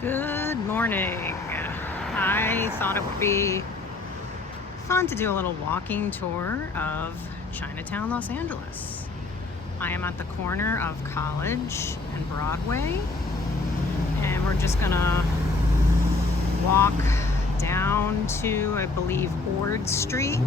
Good morning. I thought it would be fun to do a little walking tour of Chinatown, Los Angeles. I am at the corner of College and Broadway, and we're just gonna walk down to, I believe, Ord Street,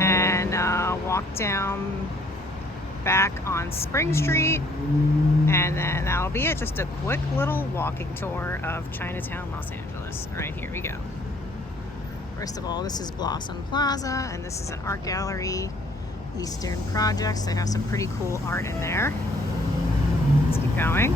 and walk down back on Spring Street, and then that'll be it. Just a quick little walking tour of Chinatown, Los Angeles. All right, here we go. First of all, this is Blossom Plaza, and this is an art gallery, Eastern Projects. They have some pretty cool art in there. Let's keep going.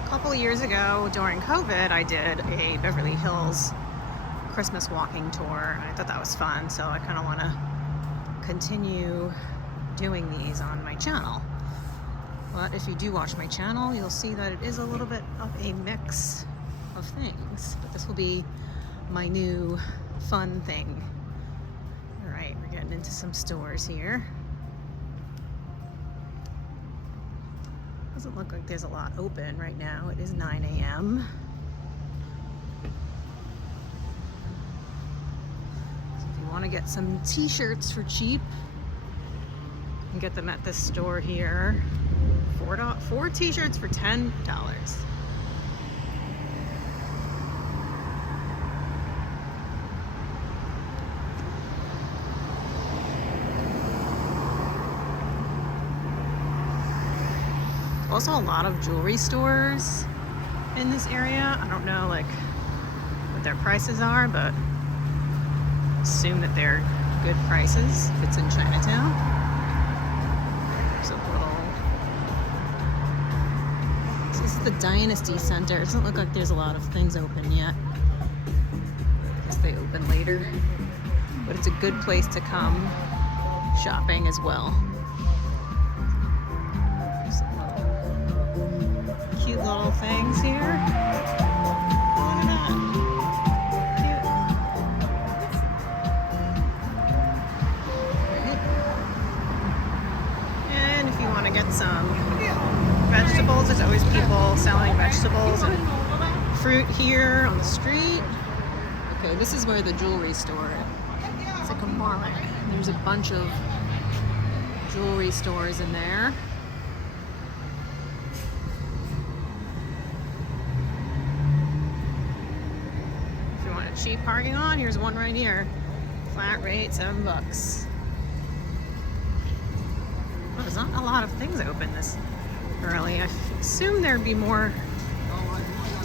A couple of years ago during COVID, I did a Beverly Hills Christmas walking tour, and I thought that was fun, so I kind of want to continue doing these on my channel. But if you do watch my channel, you'll see that it is a little bit of a mix of things, but this will be my new fun thing. All right, we're getting into some stores here. Doesn't look like there's a lot open right now. It is 9 a.m. So if you want to get some t-shirts for cheap, you can get them at this store here. Four t-shirts for $10. Also a lot of jewelry stores in this area. I don't know like what their prices are, but assume that they're good prices if it's in Chinatown. There's a little... This is the Dynasty Center. It doesn't look like there's a lot of things open yet. I guess they open later. But it's a good place to come shopping as well. Cute little things here. Look at that. Cute. And if you want to get some vegetables, there's always people selling vegetables and fruit here on the street. Okay, this is where the jewelry store is. It's like a market. There's a bunch of jewelry stores in there. Cheap parking on. Here's one right here. Flat rate, $7. Well, there's not a lot of things open this early. I assumed there'd be more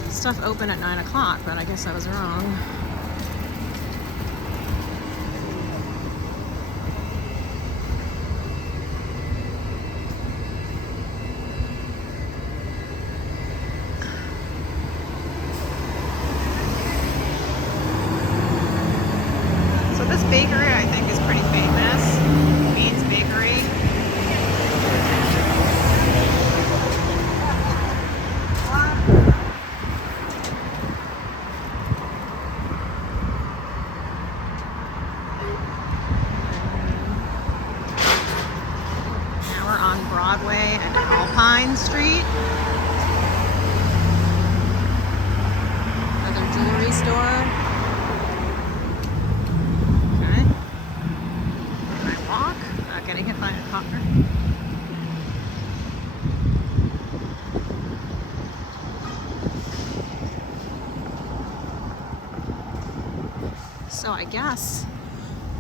stuff open at 9 o'clock, but I guess I was wrong. This bakery, I think, is pretty famous. Beans Bakery. Now we're on Broadway and Alpine Street. Another jewelry store. Getting hit by a car. So I guess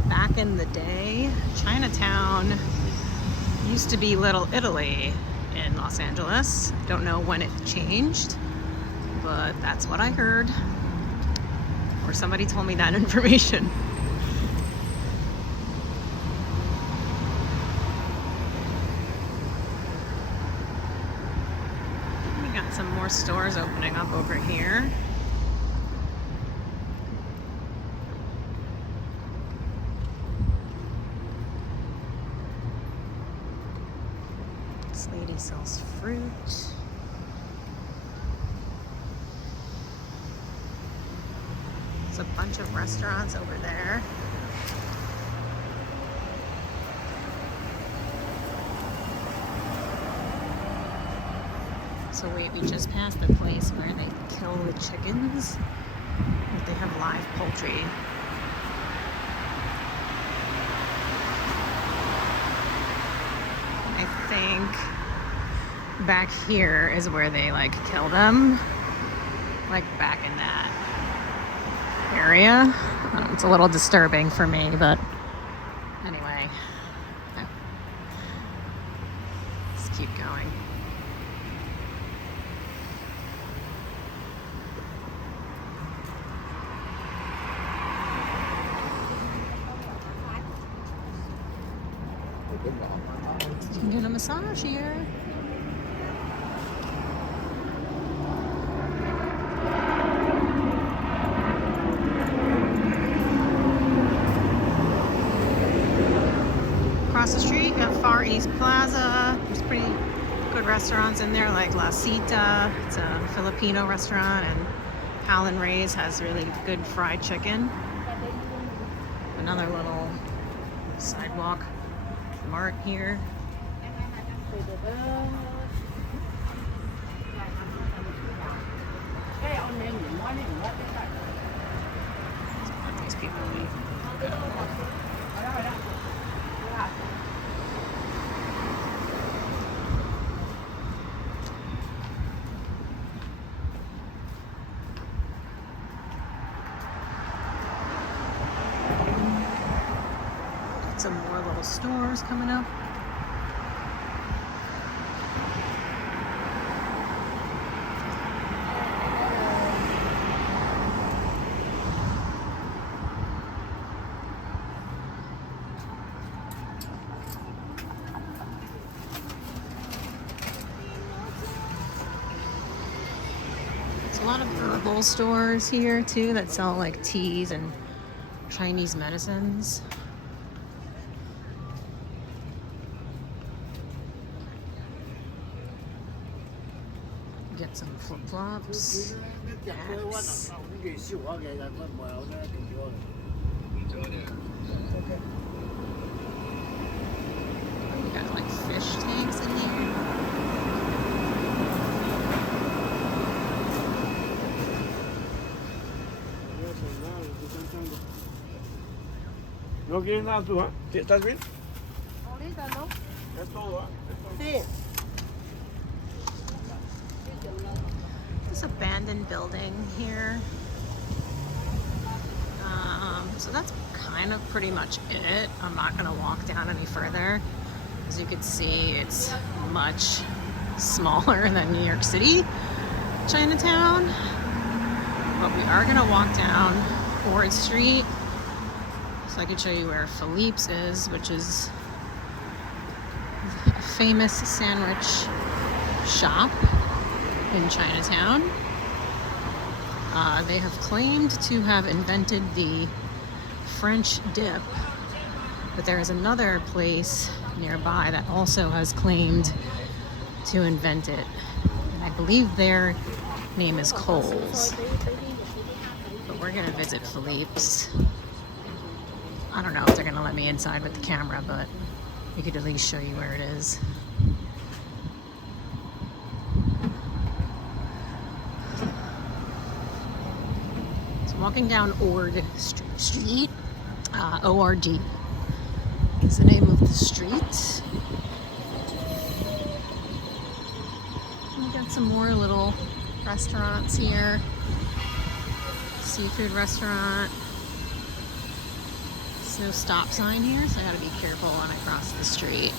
back in the day, Chinatown used to be Little Italy in Los Angeles. Don't know when it changed, but that's what I heard. Or somebody told me that information. Some more stores opening up over here. This lady sells fruit. There's a bunch of restaurants over there. So wait, we just passed the place where they kill the chickens, but they have live poultry. I think back here is where they like kill them, like back in that area. It's a little disturbing for me, but anyway, let's keep going. You can get a massage here. Across the street, you have Far East Plaza. There's pretty good restaurants in there, like La Cita. It's a Filipino restaurant, and Hal and Ray's has really good fried chicken. Another little sidewalk mart here. These people leave. Some more little stores coming up. There's a lot of herbal stores here too that sell like teas and Chinese medicines. Get some flip-flops, hats. You got like fish tanks in here. ¿No quieres nada tú, ¿Estás bien? Ahorita no. Es todo, Sí. This abandoned building here. So that's kind of pretty much it. I'm not gonna walk down any further. As you can see, it's much smaller than New York City, Chinatown. But we are gonna walk down 4th Street. So I can show you where Phillppes is, which is a famous sandwich shop in Chinatown. They have claimed to have invented the French dip, but there is another place nearby that also has claimed to invent it. And I believe their name is Cole's. But we're gonna visit Phillppes. I don't know if they're gonna let me inside with the camera, but we could at least show you where it is. So walking down Ord Street, O-R-D is the name of the street. We got some more little restaurants here. Seafood restaurant. There's no stop sign here, so I gotta be careful when I cross the street.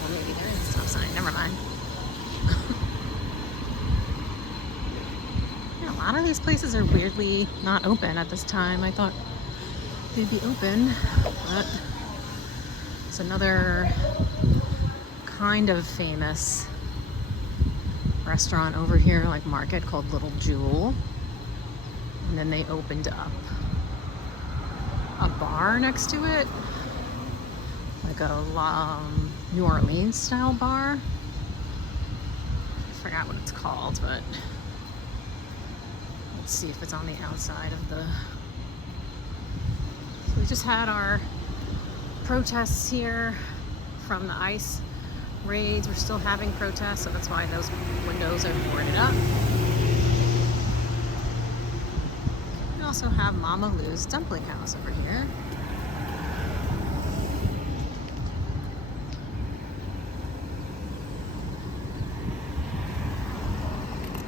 Well, maybe there is a stop sign. Never mind. Yeah, a lot of these places are weirdly not open at this time. I thought they'd be open, but it's another kind of famous restaurant over here, like market, called Little Jewel. And then they opened up a bar next to it. like a New Orleans style bar. I forgot what it's called, but let's see if it's on the outside of the... So we just had our protests here from the ICE raids. We're still having protests, so that's why those windows are boarded up. We also have Mama Lou's Dumpling House over here.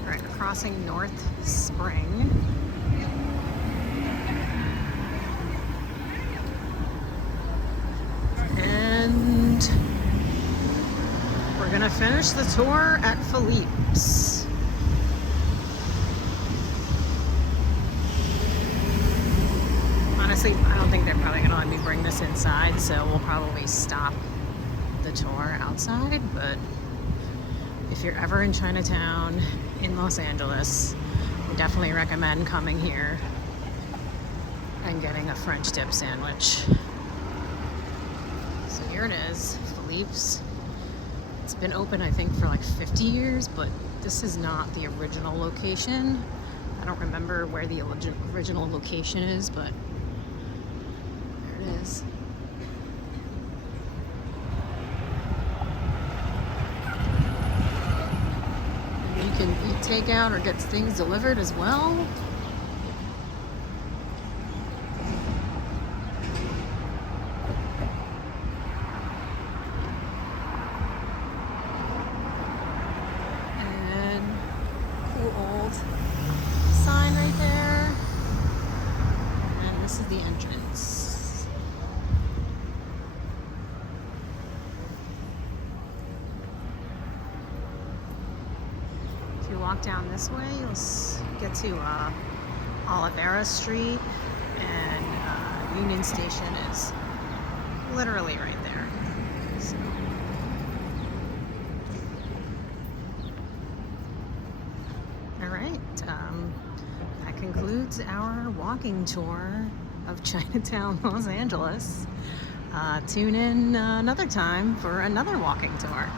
Right, we're crossing North Spring. And we're gonna finish the tour at Phillppes. Honestly, I don't think they're probably gonna let me bring this inside, so we'll probably stop the tour outside. But if you're ever in Chinatown in Los Angeles, I definitely recommend coming here and getting a French dip sandwich. So here it is, Phillppes. It's been open, I think, for like 50 years, but this is not the original location. I don't remember where the original location is, but there it is. And you can eat takeout or get things delivered as well. Sign right there, and this is the entrance. If you walk down this way, you'll get to Olivera Street, and Union Station is literally right there. So. All right, that concludes our walking tour of Chinatown, Los Angeles. Tune in another time for another walking tour.